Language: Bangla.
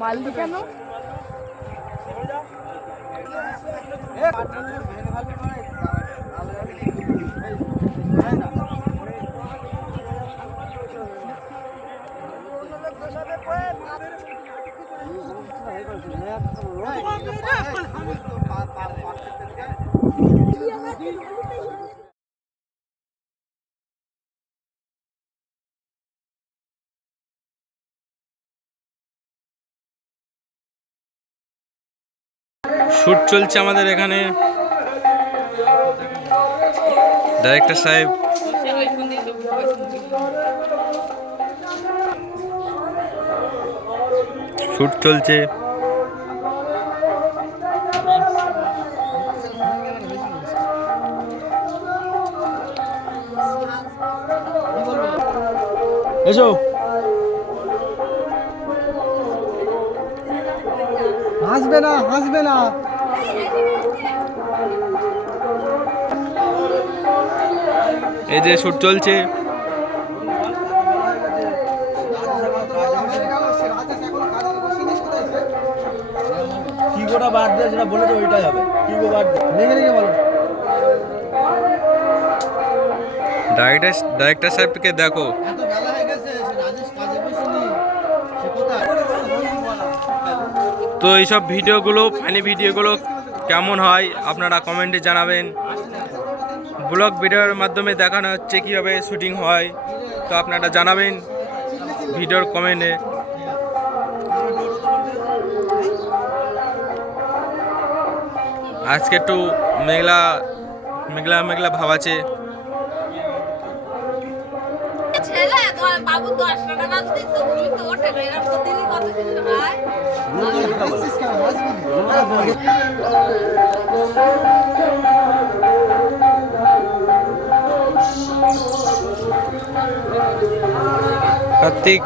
মালদি কেন? শুট চলছে আমাদের এখানে। ডাইরেক্টর সাহেব শুট চলছে। এসো, হাসবে না, হাসবে না। এই যে শুট চলছে। কি গোটা বাদ দিয়ে যেটা বলেছে ওইটাই হবে। কি গো বাদ দিয়ে লেগে লেগে বলো। ডাইরেক্টর সাহেবকে দেখো। এত বেলা হয়ে গেছে, সে রাজেশ কাজে বসেনি, সে কোথায়? তো এইসব ভিডিওগুলো, ফানি ভিডিওগুলো কেমন হয় আপনারা কমেন্টে জানাবেন। ব্লগ ভিডিওর মাধ্যমে দেখানো হচ্ছে কীভাবে শুটিং হয়, তো আপনারা জানাবেন ভিডিওর কমেন্টে। আজকে একটু মেঘলা মেঘলা মেঘলা ভাব আছে। কার্তিক